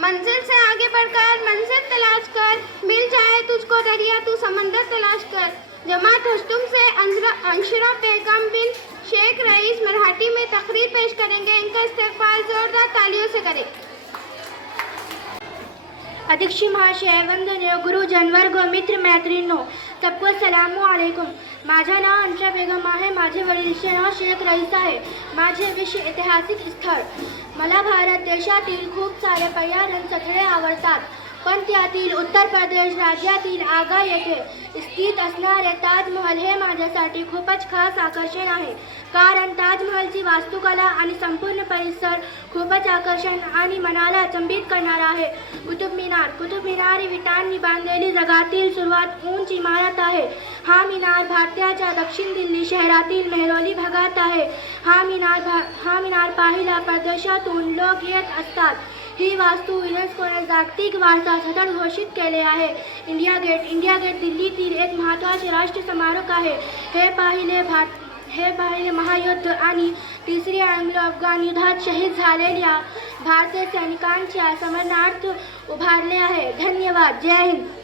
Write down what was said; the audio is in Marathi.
मंजिल से आगे बढ़कर मंजिल तलाश कर, मिल जाए तुझको दरिया तू समंदर तलाश कर। जमात हुस्तुम से अंशरा बेगम बिन शेख रईस मराठी में तकरीर पेश करेंगे। इनका इस्तकबाल जोरदार तालियों से करें। अध्यक्ष महाशय, वंदनीय गुरुजन, वर्ग, मित्र मैत्रिणींनो, सबको सलामु अलैकुम। माझं नाव अंशरा बेगम आहे. माझे वडीलचे नाव शेख रईस आहे. माझे विषय ऐतिहासिक स्थळ. मला भारत देशातील खूप सारे पर्यटन स्थळे आवडतात, पण त्यातील उत्तर प्रदेश राज्यातील आग्रा येथे स्थित असणारे ताजमहल हे माझ्यासाठी खूपच खास आकर्षण आहे. कारण ताजमहलची वास्तुकला आणि संपूर्ण परिसर खूपच आकर्षण आणि मनाला अचंबित करणारा आहे. कुतुब मिनार ही विटांनी बांधलेली जगातील सर्वात उंच इमारत आहे. हा मिनार भारताच्या दक्षिण दिल्ली शहरातील मेहरौली भागात आहे. हा मिनार पाहायला परदेशातून लोक येत असतात. ही वास्तू युनेस्कोने जागतिक वारसा स्थळ घोषित केले आहे. इंडिया गेट दिल्लीतील एक महत्त्वाचे राष्ट्रीय स्मारक आहे. हे पाहिले महायुद्ध आणि तिसऱ्या अँग्लो-अफगाण युद्धात शहीद झालेल्या भारतीय सैनिकांच्या स्मरणार्थ उभारले आहे. धन्यवाद. जय हिंद.